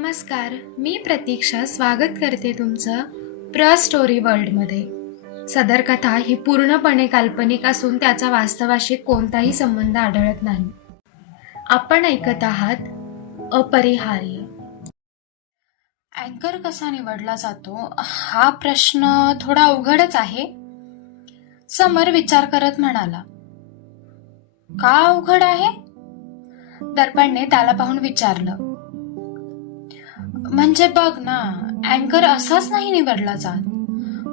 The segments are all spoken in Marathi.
नमस्कार मी प्रतीक्षा स्वागत करते तुमचं प्र स्टोरी वर्ल्डमध्ये. सदर कथा ही पूर्णपणे काल्पनिक असून त्याचा वास्तवाशी कोणताही संबंध आढळत नाही. आपण ऐकत आहात अपरिहार्य. अँकर कसा निवडला जातो हा प्रश्न थोडा अवघडच आहे. समर विचार करत म्हणाला का अवघड आहे? दर्पणने त्याला पाहून विचारलं म्हणजे बघ ना अँकर असाच नाही निवडला जात.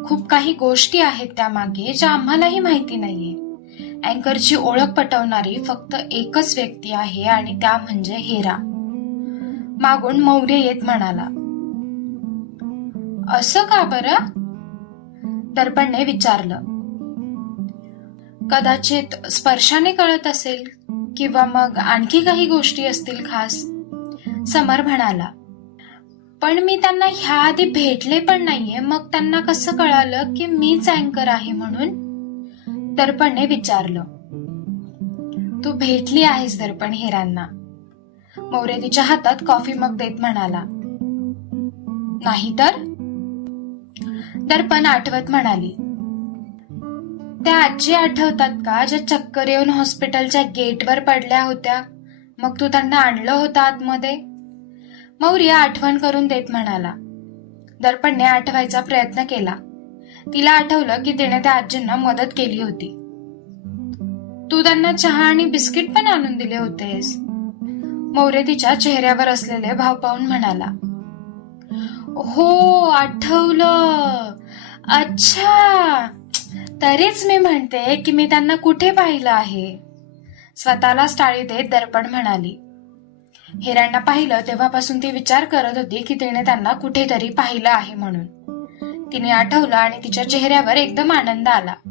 खूप काही गोष्टी आहेत त्यामागे ज्या आम्हालाही माहिती नाहीये. अँकरची ओळख पटवणारी फक्त एकच व्यक्ती आहे आणि त्या म्हणजे हेरा. मागून मौर्य येत म्हणाला असं का बरं? दर्पणने विचारलं कदाचित स्पर्शाने कळत असेल किंवा मग आणखी काही गोष्टी असतील खास समर म्हणाला पण मी त्यांना ह्या आधी भेटले पण नाहीये. मग त्यांना कसं कळालं की मीच अँकर आहे म्हणून? दर्पणने विचारलं. तू भेटली आहेस दर्पण हेरांना. मौर्य तिच्या हातात कॉफी मग देत म्हणाला. नाही तर? दर्पण आठवत म्हणाली. त्या आजी आठवतात का ज्या चक्कर येऊन हॉस्पिटलच्या गेटवर पडल्या होत्या? मग तू त्यांना आणलं होतं आतमध्ये? मौर्य आठवण करून देत म्हणाला. दर्पणने आठवायचा प्रयत्न केला. तिला आठवलं की तिने त्या आजींना मदत केली होती. तू त्यांना चहा आणि बिस्किट पण आणून दिले होतेस. मौर्य तिच्या चेहऱ्यावर असलेले भाव पाहून म्हणाला. हो आठवलं. अच्छा. तरीच मी म्हणते की मी त्यांना कुठे पाहिलं आहे. स्वतःला टाळी देत दर्पण म्हणाली. हेरांना पाहिलं तेव्हापासून ती विचार करत होती की तिने त्यांना कुठेतरी पाहिलं आहे म्हणून. तिने आठवलं आणि तिच्या चेहऱ्यावर एकदम आनंद आला.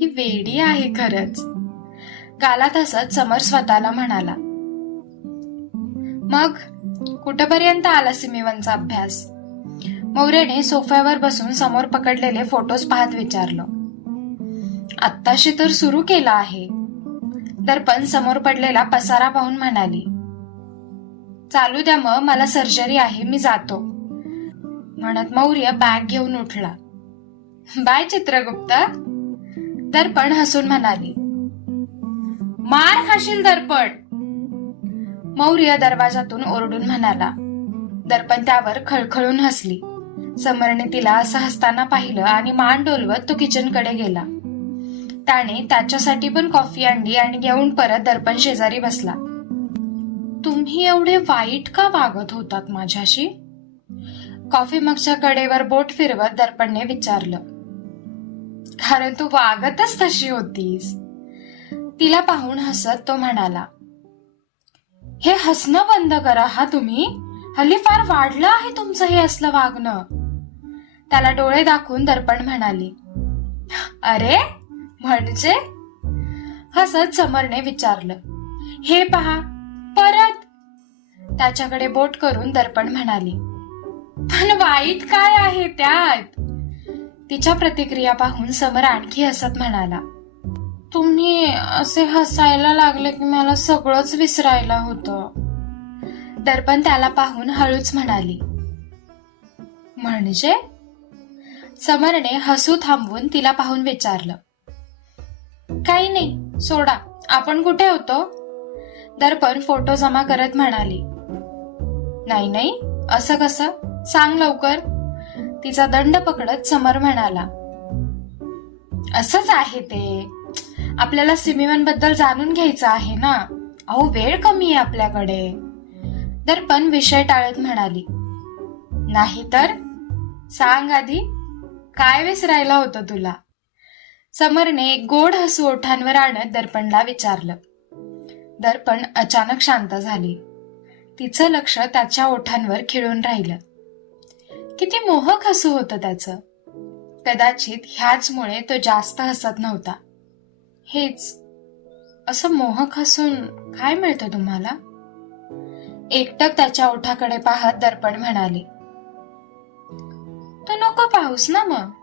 ही वेडी आहे खरंच. काला तसंच समर स्वतःला म्हणाला. मग कुठपर्यंत आला सिमेवनचा अभ्यास? मौर्यने सोफ्यावर बसून समोर पकडलेले फोटोज पाहत विचारलं. आत्ताशी तर सुरू केला आहे. दर्पण समोर पडलेला पसारा पाहून म्हणाली चालू द्या मग मला सर्जरी आहे मी जातो. म्हणत मौर्य बॅग घेऊन उठला. बाय चित्रगुप्त. दर्पण हसून म्हणाली मार खाशील दर्पण. मौर्य दरवाजातून ओरडून म्हणाला. दर्पण त्यावर खळखळून हसली. समरने तिला असं हसताना पाहिलं आणि मान डोलवत तो किचनकडे गेला. त्याने त्याच्यासाठी पण कॉफी आणली आणि घेऊन परत दर्पण शेजारी बसला. तुम्ही एवढे वाईट का वागत होतात माझ्याशी? कॉफी मगच्या कडेवर बोट फिरवत दर्पणने विचारलं. कारण तू वागतच तशी होतीस. तिला पाहून हसत तो म्हणाला हे हसणं बंद करा हा तुम्ही. हल्ली फार वाढलं आहे तुमचं हे असलं वागणं. त्याला डोळे दाखवून दर्पण म्हणाली अरे म्हणजे? हसत समरने विचारलं. हे पहा परत? त्याच्याकडे बोट करून दर्पण म्हणाली. पण वाईट काय आहे त्यात? तिच्या प्रतिक्रिया पाहून समर आणखी हसत म्हणाला. तुम्ही असे हसायला लागले की मला सगळंच विसरायला होतं. दर्पण त्याला पाहून हळूच म्हणाली. म्हणजे? समरने हसू थांबवून तिला पाहून विचारलं. काही नाही सोडा. आपण कुठे होतो? दर्पण फोटो जमा करत म्हणाली. नाही नाही असं कसं? सांग लवकर. तिचा दंड पकडत समर म्हणाला. असंच आहे ते. आपल्याला सिमिवनबद्दल जाणून घ्यायचं आहे ना? अहो वेळ कमी आहे आपल्याकडे. दर्पण विषय टाळत म्हणाली. नाही तर? सांग आधी. काय विसरायला होतं तुला? समरने गोड हसू ओठांवर आणत दर्पणला विचारलं. दर्पण अचानक शांत झाली. तिचं लक्ष त्याच्या ओठांवर खिळून राहिलं. किती मोहक हसू होतं त्याचं. कदाचित ह्याचमुळे तो जास्त हसत नव्हता. हेच असं मोहक हसून काय मिळतं तुम्हाला? एकटक त्याच्या ओठाकडे पाहत दर्पण म्हणाली. तू नको पाहूस ना मग.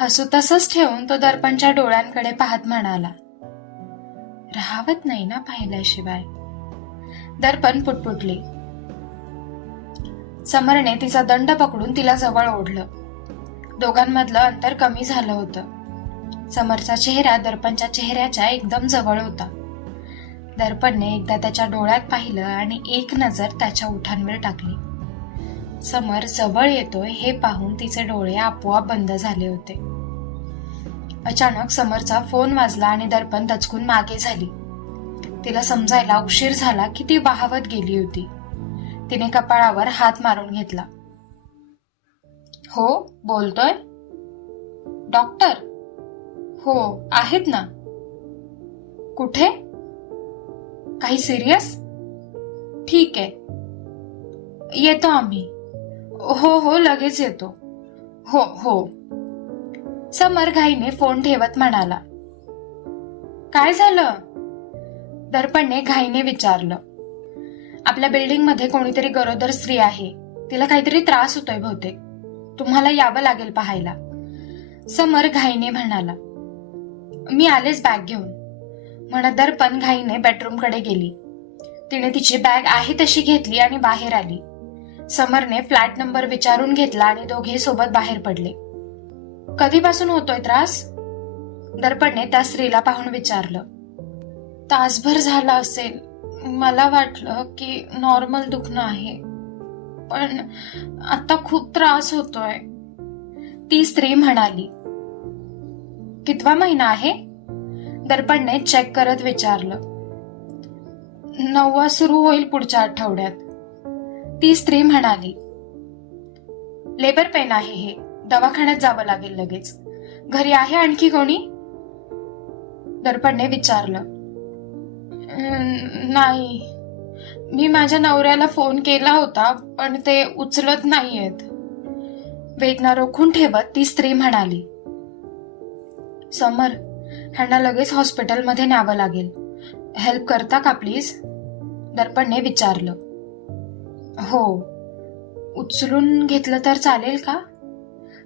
हसू तसंच ठेवून तो दर्पणच्या डोळ्यांकडे पाहत म्हणाला राहवत नाही ना पाहिल्याशिवाय. दर्पण पुटपुटली. समरने तिचा दंड पकडून तिला जवळ ओढलं. दोघांमधलं अंतर कमी झालं होतं. समरचा चेहरा दर्पणच्या चेहऱ्याच्या एकदम जवळ होता. दर्पणने एकदा त्याच्या डोळ्यात पाहिलं आणि एक नजर त्याच्या ओठांवर टाकली. समर जवळ येतोय हे पाहून तिचे डोळे आपोआप बंद झाले होते. अचानक समरचा फोन वाजला आणि दर्पण दचकून मागे झाली. तिला समजायला उशीर झाला की ती वाहवत गेली होती. तिने कपाळावर हात मारून घेतला. हो बोलतोय. डॉक्टर. हो आहेत ना. कुठे? काही सिरियस? ठीक आहे. येतो आम्ही. हो हो लगेच येतो. हो हो. समर घाईने फोन ठेवत म्हणाला. काय झालं? दर्पणने घाईने विचारलं. आपल्या बिल्डिंगमध्ये कोणीतरी गरोदर स्त्री आहे. तिला काहीतरी त्रास होतोय बहुतेक. तुम्हाला यावं लागेल पाहायला. समर घाईने म्हणाला. मी आलेच बॅग घेऊन. म्हणत दर्पण घाईने बेडरूमकडे गेली. तिने तिची बॅग आहे तशी घेतली आणि बाहेर आली. समरने फ्लॅट नंबर विचारून घेतला आणि दोघे सोबत बाहेर पडले. कधीपासून होतोय त्रास? दर्पणने त्या स्त्रीला पाहून विचारलं. तासभर झाला असेल. मला वाटलं की नॉर्मल दुखणं आहे. पण आता खूप त्रास होतोय. ती स्त्री म्हणाली कितवा महिना आहे? दर्पणने चेक करत विचारलं नववा सुरू होईल पुढच्या आठवड्यात. ती स्त्री म्हणाली लेबर पेन आहे हे. दवाखान्यात जावं लागेल लगेच. घरी आहे आणखी कोणी? दर्पणने विचारलं नाही. मी माझ्या नवऱ्याला फोन केला होता पण ते उचलत नाहीयेत. वेदना रोखून ठेवत ती स्त्री म्हणाली समर ह्यांना लगेच हॉस्पिटलमध्ये न्यावं लागेल. हेल्प करता का प्लीज? दर्पणने विचारलं हो. उचलून घेतलं तर चालेल का?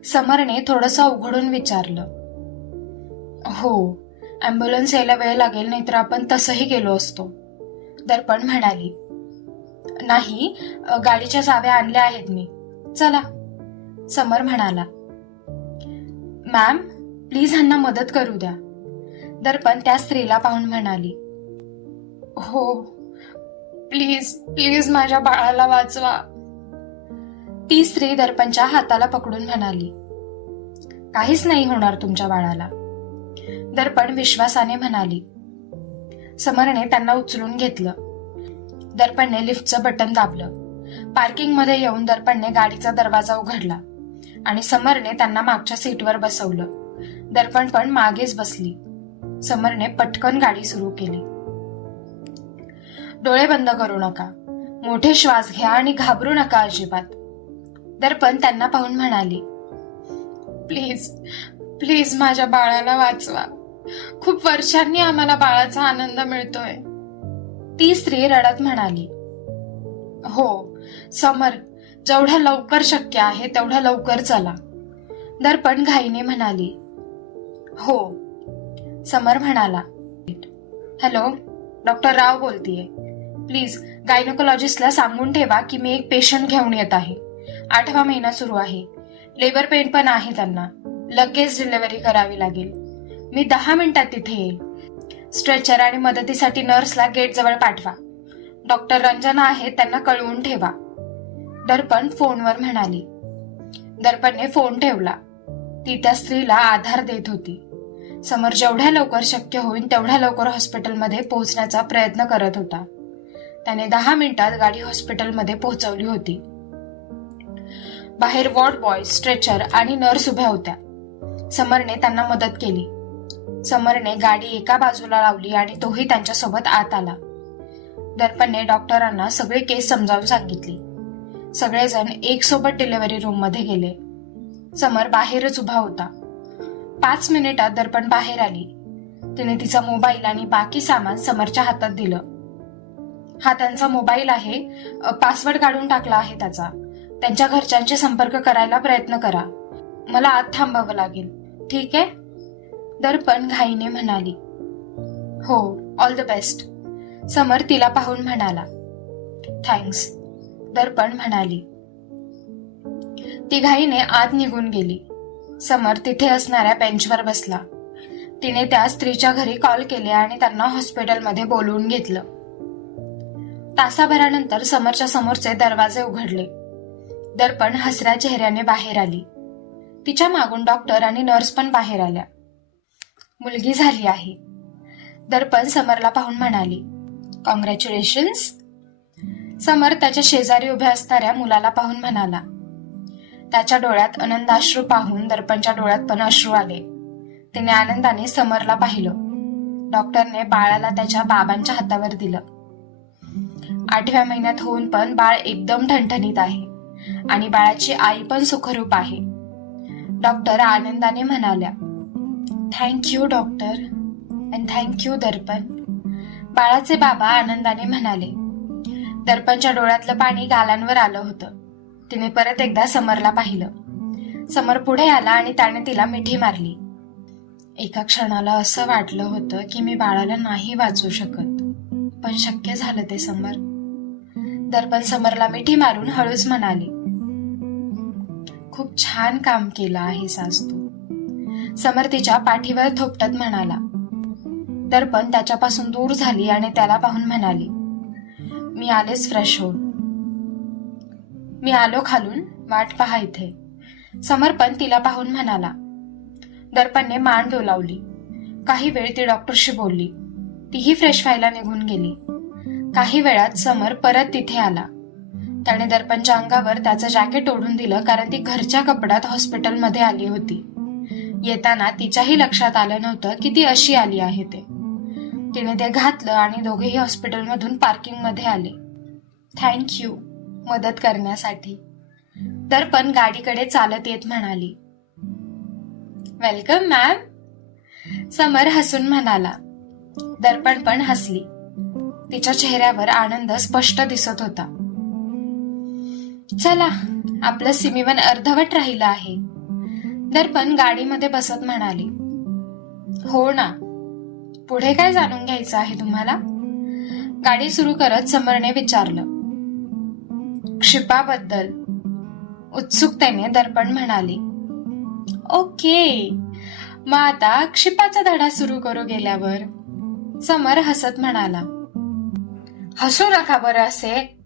समरने थोडंसं उघडून विचारलं. हो ॲम्ब्युलन्स यायला वेळ लागेल नाहीतर आपण तसंही गेलो असतो. दर्पण म्हणाली. नाही गाडीच्या चाव्या आणल्या आहेत मी. चला समर म्हणाला. मॅम प्लीज ह्यांना मदत करू द्या. दर्पण त्या स्त्रीला पाहून म्हणाली. हो प्लीज प्लीज माझ्या बाळाला वाचवा. ती स्त्री दर्पणच्या हाताला पकडून म्हणाली काहीच नाही होणार तुमच्या बाळाला. दर्पण विश्वासाने म्हणाली. समरने त्यांना उचलून घेतलं. दर्पणने लिफ्टचं बटन दाबलं. पार्किंगमध्ये येऊन दर्पणने गाडीचा दरवाजा उघडला आणि समरने त्यांना मागच्या सीटवर बसवलं. दर्पण पण मागेच बसली. समरने पटकन गाडी सुरू केली. डोळे बंद करू नका. मोठे श्वास घ्या आणि घाबरू नका अजिबात. दर्पण त्यांना पाहून म्हणाली प्लीज प्लीज माझ्या बाळाला वाचवा. खूप वर्षांनी आम्हाला बाळाचा आनंद मिळतोय. ती स्त्री रडत म्हणाली हो समर जेवढ्या लवकर शक्य आहे तेवढ्या लवकर चला. दर्पण घाईने म्हणाली हो. समर म्हणाला हॅलो डॉक्टर राव बोलतीये. प्लीज गायनोकोलॉजिस्टला सांगून ठेवा की मी एक पेशंट घेऊन येत आहे. आठवा महिना सुरू आहे. लेबर पेन पण आहे त्यांना. लगेच डिलिव्हरी करावी लागेल. मी दहा मिनिटात तिथे येईल. स्ट्रेचर आणि मदतीसाठी नर्सला गेट जवळ पाठवा. डॉक्टर रंजना आहेत त्यांना कळवून ठेवा. दर्पण फोनवर म्हणाली. दर्पणने फोन ठेवला. ती त्या स्त्रीला आधार देत होती. समोर जेवढ्या लवकर शक्य होईल तेवढ्या लवकर हॉस्पिटलमध्ये पोहोचण्याचा प्रयत्न करत होता. त्याने दहा मिनिटात गाडी हॉस्पिटलमध्ये पोहोचवली होती. बाहेर वॉर्ड बॉय स्ट्रेचर आणि नर्स उभ्या होत्या. समरने त्यांना मदत केली. समरने गाडी एका बाजूला लावली आणि तोही त्यांच्यासोबत आत आला. दर्पणने डॉक्टरांना सगळी केस समजावून सांगितली. सगळेजण एक सोबत डिलिव्हरी रूममध्ये गेले. समर बाहेरच उभा होता. पाच मिनिटात दर्पण बाहेर आली. तिने तिचा मोबाईल आणि बाकी सामान समरच्या हातात दिलं. हा त्यांचा मोबाईल आहे. पासवर्ड काढून टाकला आहे त्याचा. त्यांच्या घरच्यांशी संपर्क करायला प्रयत्न करा. मला आत थांबावं लागेल. ठीक आहे? दर्पण घाईने म्हणाली. हो ऑल द बेस्ट समर तिला पाहून म्हणाला. थँक्स दर्पण म्हणाली. ती घाईने आत निघून गेली. समर तिथे असणाऱ्या बेंचवर बसला. तिने त्या स्त्रीच्या घरी कॉल केले आणि त्यांना हॉस्पिटलमध्ये बोलवून घेतलं. तासाभरानंतर समोरच्या समोरचे दरवाजे उघडले. दर्पण हसऱ्या चेहऱ्याने बाहेर आली. तिच्या मागून डॉक्टर आणि नर्स पण बाहेर आल्या. मुलगी झाली आहे. दर्पण समरला पाहून म्हणाली कॉंग्रॅच्युलेशन्स समर त्याच्या शेजारी उभ्या असणाऱ्या मुलाला पाहून म्हणाला. त्याच्या डोळ्यात आनंदाश्रू पाहून दर्पणच्या डोळ्यात पण अश्रू आले. तिने आनंदाने समरला पाहिलं. डॉक्टरने बाळाला त्याच्या बाबांच्या हातावर दिलं. आठव्या महिन्यात होऊन पण बाळ एकदम ठणठणीत आहे. आणि बाळाची आई पण सुखरूप आहे. डॉक्टर आनंदाने म्हणाल्या thank you doctor and thank you Darpan. बाळाचे बाबा आनंदाने म्हणाले दर्पणच्या डोळ्यातलं पाणी गालांवर आलं होतं. तिने परत एकदा समरला पाहिलं. समर पुढे आला आणि त्याने तिला मिठी मारली. एका क्षणाला असं वाटलं होतं की मी बाळाला नाही वाचू शकत. पण शक्य झालं ते समर दर्पण समरला मिठी मारून हळूच म्हणाली खूप छान काम केलं आहे सास. तू समर तिच्या पाठीवर थोपटत म्हणाला. दर्पण त्याच्यापासून दूर झाली आणि त्याला पाहून म्हणाली मी आलेच फ्रेश होऊन. मी आलो खालून वाट पहा इथे. समर्पण तिला पाहून म्हणाला. दर्पणने मान डोलावली. काही वेळ ती डॉक्टरशी बोलली. तीही फ्रेश व्हायला निघून गेली. काही वेळात समर परत तिथे आला. त्याने दर्पणच्या अंगावर त्याचं जॅकेट ओढून दिलं कारण ती घरच्या कपड्यात हॉस्पिटलमध्ये आली होती. येताना तिच्याही लक्षात आलं नव्हतं की ती अशी आली आहे ते. तिने ते घातलं आणि दोघेही हॉस्पिटलमधून पार्किंगमध्ये आले. थँक्यू मदत करण्यासाठी. दर्पण गाडीकडे चालत येत म्हणाली. वेलकम मॅम समर हसून म्हणाला. दर्पण पण हसली. तिच्या चेहऱ्यावर आनंद स्पष्ट दिसत होता. चला आपलं सिमीवन अर्धवट राहिलं आहे. दर्पण गाडीमध्ये बसत म्हणाली. हो ना. पुढे काय जाणून घ्यायचं आहे तुम्हाला? गाडी सुरू करत समरने विचारलं. क्षिपाबद्दल. उत्सुकतेने दर्पण म्हणाली. ओके. मग आता क्षिपाचा धडा सुरू करू गेल्यावर. समर हसत म्हणाला. हसू नका बरं असे.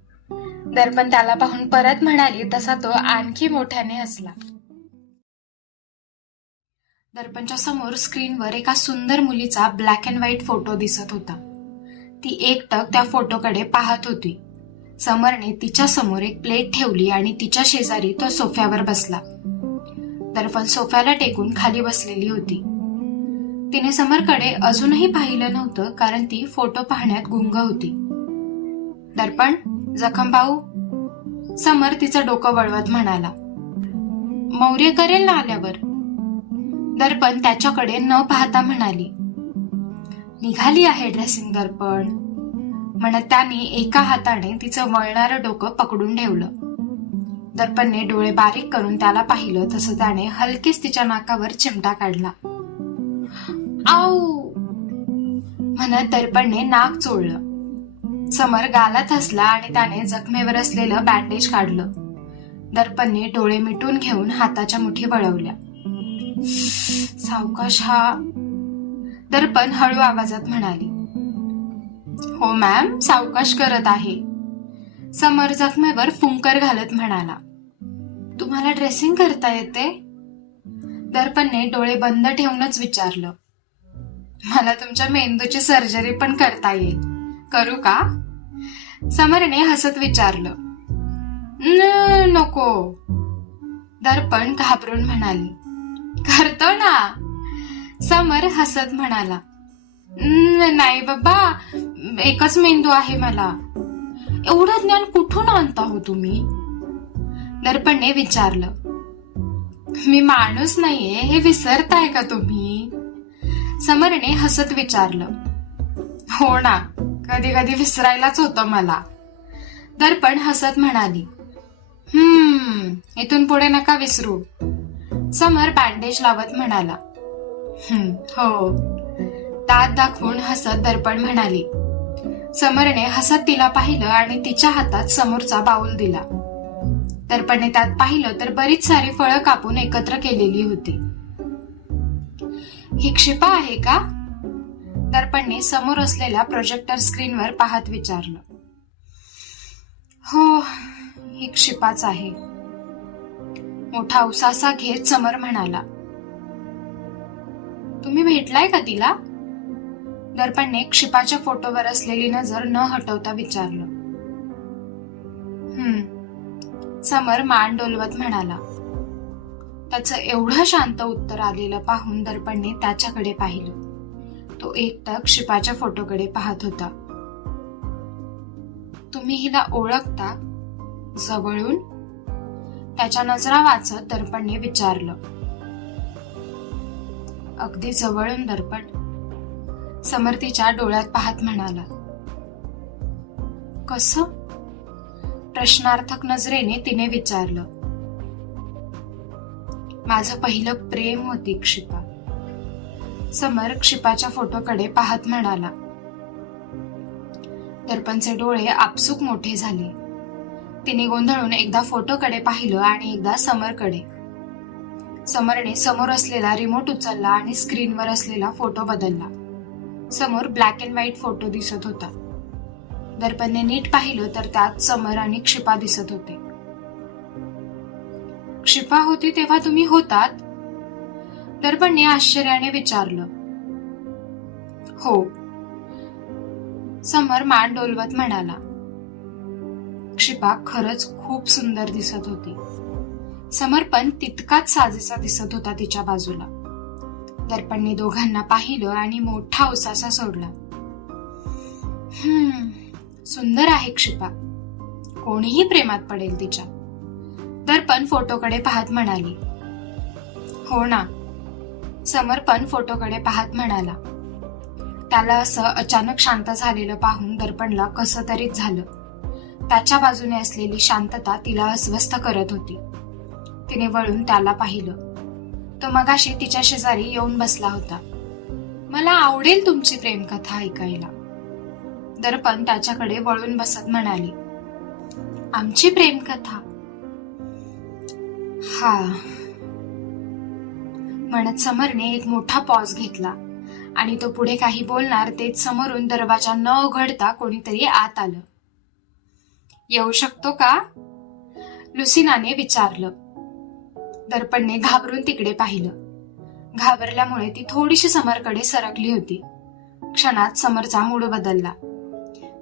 दर्पण त्याला पाहून परत म्हणाली तसा तो आणखी मोठ्याने हसला. दर्पणच्या समोर स्क्रीनवर एका सुंदर मुलीचा ब्लॅक अँड व्हाईट फोटो दिसत होता. ती एकटक त्या फोटोकडे पाहत होती. समरने तिच्या समोर एक प्लेट ठेवली आणि तिच्या शेजारी तो सोफ्यावर बसला. दर्पण सोफ्याला टेकून खाली बसलेली होती. तिने समरकडे अजूनही पाहिलं नव्हतं कारण ती फोटो पाहण्यात गुंग होती. दर्पण जखम भाऊ समर तिचं डोकं वळवत म्हणाला. मौर्य करेल ना आल्यावर? दर्पण त्याच्याकडे न पाहता म्हणाली. निघाली आहे ड्रेसिंग दर्पण. म्हणत त्याने एका हाताने तिचं वळणारं डोकं पकडून ठेवलं. दर्पणने डोळे बारीक करून त्याला पाहिलं तसं त्याने हलकेच तिच्या नाकावर चिमटा काढला. आऊ! म्हणत दर्पणने नाक चोळलं. समर गालात हसला आणि त्याने जखमेवर असलेलं बँडेज काढलं. दर्पणने डोळे मिटून घेऊन हाताच्या मुठी वळवल्या. सावकाश हा. दर्पण हळू आवाजात म्हणाली हो मॅम सावकाश करत आहे. समर जखमेवर फुंकर घालत म्हणाला तुम्हाला ड्रेसिंग करता येते? दर्पणने डोळे बंद ठेवूनच विचारलं मला तुमच्या मेंदूची सर्जरी पण करता येईल. करू का? समरने हसत विचारलं "न, नको. दर्पण घाबरून म्हणाली करतो ना. समर हसत म्हणाला नाही बाबा एकच मेंदू आहे मला. एवढं ज्ञान कुठून आणता हो तुम्ही? दर्पणने विचारलं मी माणूस नाहीये हे विसरताय का तुम्ही? समरने हसत विचारलं हो ना कधी कधी विसरायलाच होतं मला. दर्पण हसत म्हणाली हम्म इथून पुढे नका विसरू. समर बँडेज लावत म्हणाला हो. दात दाखवून हसत दर्पण म्हणाली समरने हसत तिला पाहिलं आणि तिच्या हातात समोरचा बाऊल दिला. दर्पणने त्यात पाहिलं तर बरीच सारी फळं कापून एकत्र केलेली होती. ही क्षिपा आहे का? दर्पणने समोर असलेल्या प्रोजेक्टर स्क्रीनवर पाहत विचारलं. हो ही क्षिपाच आहे. मोठा उसासा घेत समर म्हणाला तुम्ही भेटलाय का तिला? दर्पणने क्षिपाच्या फोटोवर असलेली नजर न हटवता विचारलं. हम्म समर मान डोलवत म्हणाला. त्याचं एवढं शांत उत्तर आलेलं पाहून दर्पणने त्याच्याकडे पाहिलं. तो एकटक क्षिपाच्या फोटोकडे पाहत होता. तुम्ही हिला ओळखता? जवळून? त्याच्या नजरा वाचत दर्पणने विचारलं. अगदी जवळून दर्पण. समर्थीच्या डोळ्यात पाहत म्हणाला. कस? प्रश्नार्थक नजरेने तिने विचारलं. माझं पहिलं प्रेम होती क्षिपा. समर क्षिपाच्या फोटोकडे पाहत म्हणाला. दर्पणचे डोळे आपसूक मोठे झाले. तिने गोंधळून एकदा फोटोकडे पाहिलं आणि एकदा समरकडे. समरने समोर असलेला रिमोट उचलला आणि स्क्रीनवर असलेला फोटो बदलला. समोर ब्लॅक अँड व्हाईट फोटो दिसत होता. दर्पणने नीट पाहिलं तर त्यात समर आणि क्षिपा दिसत होते. क्षिपा होती तेव्हा तुम्ही होतात? दर्पणने आश्चर्याने विचारलं. हो. समर मान डोलवत म्हणाला. क्षिपा खरंच खूप सुंदर दिसत होती. समर्पण तितकाच साजेसा दिसत होता तिच्या बाजूला. दर्पणने दोघांना पाहिलं आणि मोठा उसासा सोडला. हम्म सुंदर आहे क्षिपा. कोणीही प्रेमात पडेल तिच्या. दर्पण फोटोकडे पाहत म्हणाली. हो ना समर्पण फोटोकडे पाहत म्हणाला. त्याला असं अचानक शांत झालेलं पाहून दर्पणला कसं तरीच झालं. त्याच्या बाजूने असलेली शांतता तिला अस्वस्थ करत होती. तिने वळून त्याला पाहिलं. तो मगाशी तिच्या शेजारी येऊन बसला होता. मला आवडेल तुमची प्रेमकथा ऐकायला. दर्पण त्याच्याकडे वळून बसत म्हणाली. आमची प्रेमकथा? हा. म्हणत समरने एक मोठा पॉज घेतला. आणि तो पुढे काही बोलणार तेच समोरून दरवाजा न उघडता कोणीतरी आत आलं. येऊ शकतो का? लुसिनाने विचारलं. दर्पणने घाबरून तिकडे पाहिलं. घाबरल्यामुळे ती थोडीशी समरकडे सरकली होती. क्षणात समरचा मूड बदलला.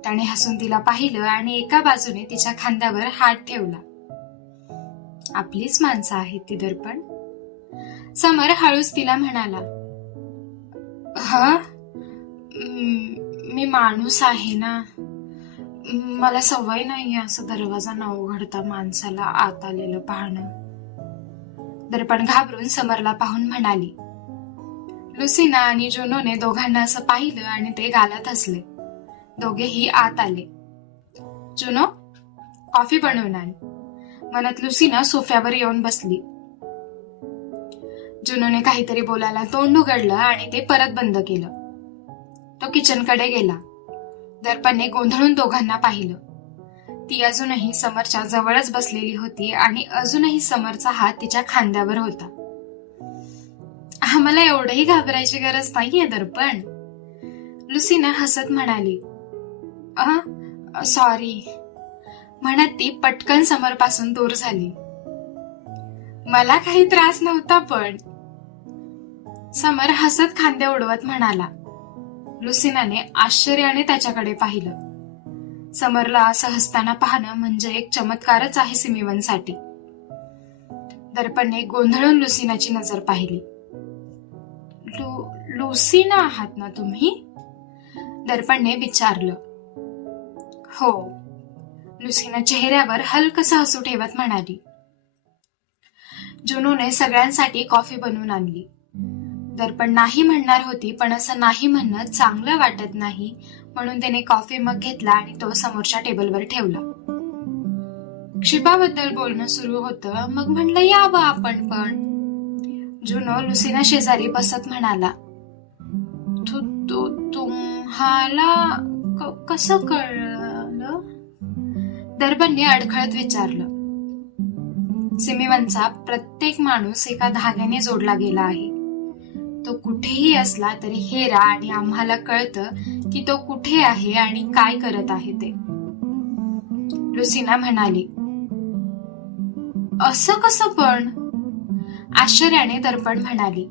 त्याने हसून तिला पाहिलं आणि एका बाजूने तिच्या खांद्यावर हात ठेवला. आपलीच माणसं आहेत ती दर्पण. समर हळूच तिला म्हणाला हा मी माणूस आहे ना. मला सवय नाही असं दरवाजा न उघडता माणसाला आत आलेलं पाहणं दर्पण घाबरून समरला पाहून म्हणाली लुसिना आणि जुनोने दोघांना असं पाहिलं आणि ते गालात हसले. दोघेही आत आले. जुनो कॉफी बनवून आली मनात लुसिना सोफ्यावर येऊन बसली. जुनूने काहीतरी बोलायला तोंड उघडलं आणि ते परत बंद केलं. तो किचनकडे गेला. दर्पणने गोंधळून दोघांना पाहिलं. ती अजूनही समरच्या जवळच बसलेली होती आणि अजूनही समरचा हात तिच्या खांद्यावर होता. आम्हाला एवढंही घाबरायची गरज नाहीये दर्पण लुसीना हसत म्हणाली. सॉरी म्हणत ती पटकन समरपासून दूर झाली. मला काही त्रास नव्हता पण समर हसत खांदे उडवत म्हणाला. लुसिनाने आश्चर्याने त्याच्याकडे पाहिलं. समरला असं हसताना पाहणं म्हणजे एक चमत्कारच आहे सिमिवनसाठी. दर्पणने गोंधळून लुसिनाची नजर पाहिली. लु लुसिना आहात ना तुम्ही? दर्पणने विचारलं. हो. लुसिना चेहऱ्यावर हलकस हसू ठेवत म्हणाली. जुनूने सगळ्यांसाठी कॉफी बनवून आणली. दर्पण नाही म्हणणार होती पण असं नाही म्हणणं चांगलं वाटत नाही म्हणून त्याने कॉफी मग घेतला आणि तो समोरच्या टेबलवर ठेवला. क्षिपाबद्दल बोलणं सुरू होतं मग म्हणलं यावं आपण पण. जुनो लुसीना शेजारी बसत म्हणाला तू तू तुम्हाला कसं कळलं? दर्पणने अडखळत विचारलं सिमीवनचा प्रत्येक माणूस एका धाग्याने जोडला गेला आहे. तो कुठेही असला तरी हेरा आणि आम्हाला कळतं की तो कुठे आहे आणि काय करत आहे ते. लुसिना म्हणाली असं कसं पण? आश्चर्याने दर्पण म्हणाली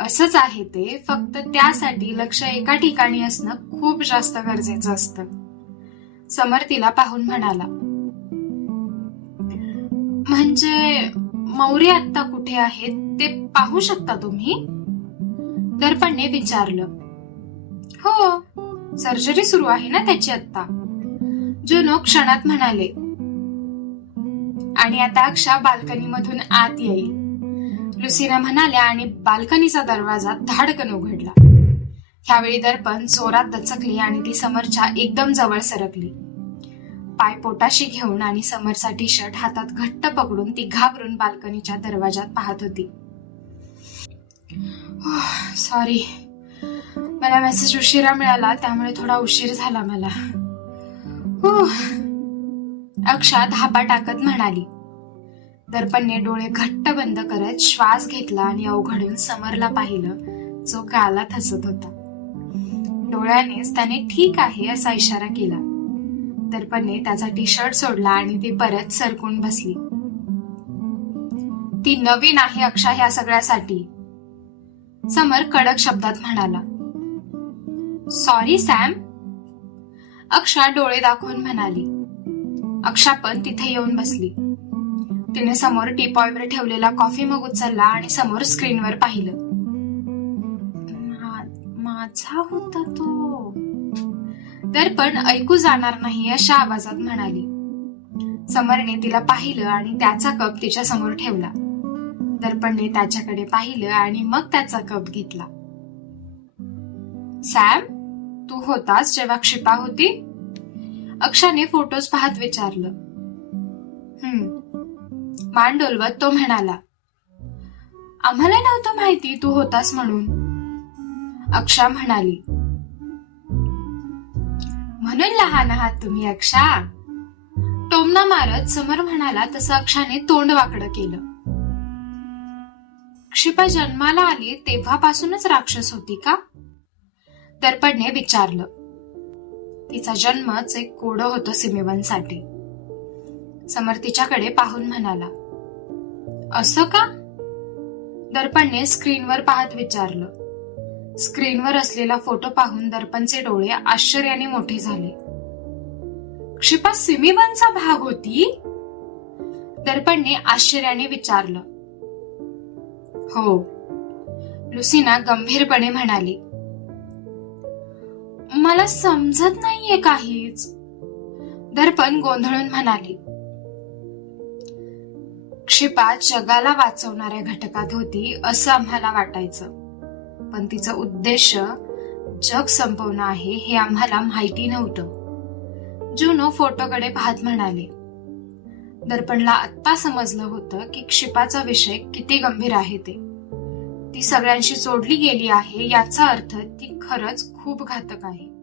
असंच आहे ते फक्त त्यासाठी लक्ष एका ठिकाणी असणं खूप जास्त गरजेचं असतं. समर तिला पाहून म्हणाला म्हणजे मौर्य आत्ता कुठे आहेत ते पाहू शकता तुम्ही? दर्पणने विचारलं. हो सर्जरी सुरू आहे ना त्याची आत्ता? जुनो क्षणात म्हणाले. आणि आता अक्षा बाल्कनी मधून आत येईल. लुसिना म्हणाल्या आणि बाल्कनीचा दरवाजा धाडकन उघडला. ह्यावेळी दर्पण जोरात दचकली आणि ती समरच्या एकदम जवळ सरकली. पाय पोटाशी घेऊन आणि समरचा टी शर्ट हातात घट्ट पकडून ती घाबरून बाल्कनीच्या दरवाजात पाहत होती. सॉरी मला मेसेज उशिरा मिळाला त्यामुळे थोडा उशीर झाला मला. अक्षा धापा टाकत म्हणाली. दर्पणने डोळे घट्ट बंद करत श्वास घेतला आणि अवघडून समरला पाहिलं जो काला थसत होता. डोळ्यानेच त्याने ठीक आहे असा इशारा केला. दर्पणने त्याचा टी शर्ट सोडला आणि ती परत सरकून बसली. ती नवीन आहे अक्षा ह्या सगळ्यासाठी समर कडक शब्दात म्हणाला. सॉरी सॅम अक्षा डोळे दाखवून म्हणाली. अक्षा पण तिथे येऊन बसली. तिने समोर टीपॉयवर ठेवलेला कॉफी मग उचलला आणि समोर स्क्रीनवर पाहिलं. माझा होता तो. दर्पण ऐकू जाणार नाही अशा आवाजात म्हणाली. समरने तिला पाहिलं आणि त्याचा कप तिच्या समोर ठेवला. दर्पणने त्याच्याकडे पाहिलं आणि मग त्याचा कप घेतला. सॅम तू होतास जेव्हा क्षिपा होती? अक्षाने फोटोज पाहत विचारलं. हम्म. मान डोलवत तो म्हणाला आम्हाला नव्हतं माहिती तू होतास म्हणून. अक्षा म्हणाली म्हणून लहान आहात तुम्ही अक्षा. टोमना मारत समर म्हणाला तसं अक्षाने तोंड वाकडं केलं. क्षिपा जन्माला आली तेव्हापासूनच राक्षस होती का? दर्पणने विचारलं. तिचा जन्मच एक कोडं होतं सिमेवनसाठी. समर तिच्याकडे पाहून म्हणाला असं का? दर्पणने स्क्रीनवर पाहत विचारलं. स्क्रीनवर असलेला फोटो पाहून दर्पणचे डोळे आश्चर्याने मोठे झाले. क्षिपा सिमीवनचा भाग होती? दर्पणने आश्चर्याने विचारलं. हो. लुसिना गंभीरपणे म्हणाली. मला समजत नाहीये काहीच. दर्पण गोंधळून म्हणाली. क्षिपा जगाला वाचवणाऱ्या घटकात होती असं आम्हाला वाटायचं. पण तिचं उद्देश जग संपवणं आहे हे आम्हाला माहिती नव्हतं. जुनो फोटोकडे पाहत म्हणाले दर्पणला आत्ता समजलं होतं की क्षिपाचा विषय किती गंभीर आहे ते. ती सगळ्यांशी जोडली गेली आहे याचा अर्थ ती खरंच खूप घातक आहे.